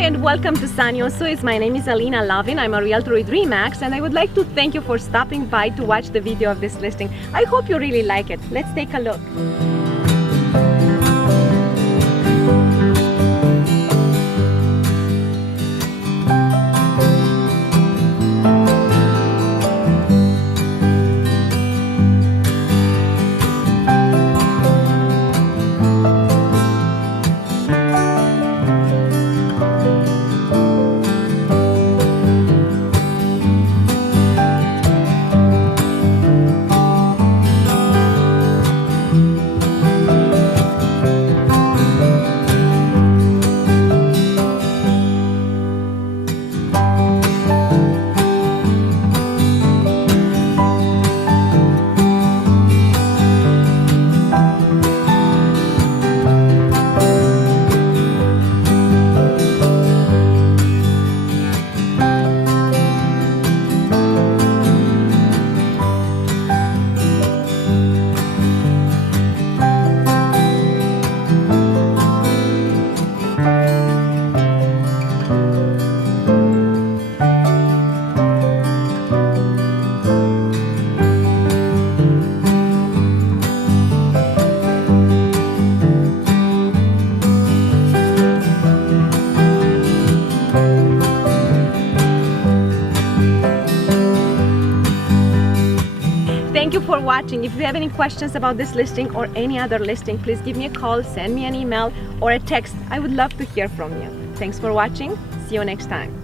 Hi and welcome to Sunny OSOYOOS. My name is Alina Lovin. I'm a realtor with RE/MAX and I would like to thank you for stopping by to watch the video of this listing. I hope you really like it. Let's take a look. Thank you for watching. If you have any questions about this listing or any other listing, please give me a call, send me an email or a text. I would love to hear from you. Thanks for watching. See you next time.